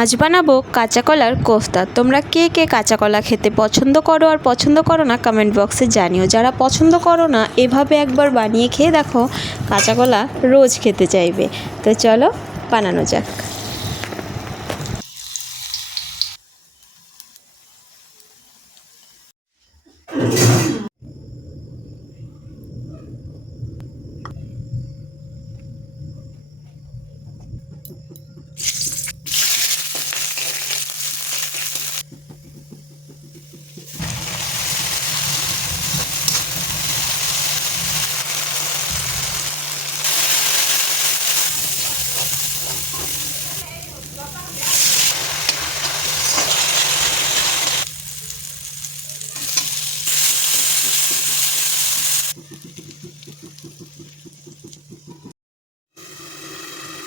আজ বানাবো কাঁচা কলার কোফতা। তোমরা কে কে কাঁচা কলা খেতে পছন্দ করো আর পছন্দ করো না কমেন্ট বক্সে জানিও। যারা পছন্দ করো না এভাবে একবার বানিয়ে খেয়ে দেখো, কাঁচা কলা রোজ খেতে চাইবে। তো চলো বানানো যাক।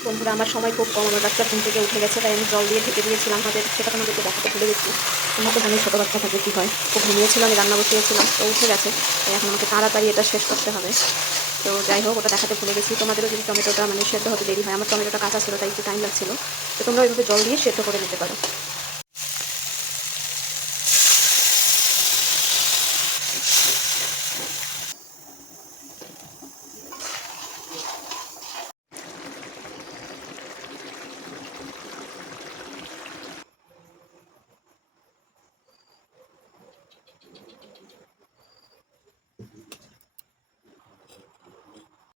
বন্ধুরা, আমার সময় খুব কম। আমার বাচ্চা ঘুম থেকে উঠে গেছে, তাই আমি জল দিয়ে ঢেকে দিয়েছিলাম হাতে। সেটা তোমাদেরকে দেখাতে ভুলে গেছি। আমার তো জানি ছোটো বাচ্চা থাকে কী হয়। খুব ঘুমিয়েছিল, আমি রান্না বসিয়েছিলাম, তো উঠে গেছে। তাই এখন আমাকে তাড়াতাড়ি এটা শেষ করতে হবে। তো যাই হোক, ওটা দেখাতে ভুলে গেছি। তোমাদেরও যদি টমেটোটা সেদ্ধ হতে দেরি হয়, আমার টমেটোটা কাঁচা ছিল তাই একটু টাইম লাগছিলো। তো তোমরা ওইভাবে জল দিয়ে সেদ্ধ করে নিতে পারো।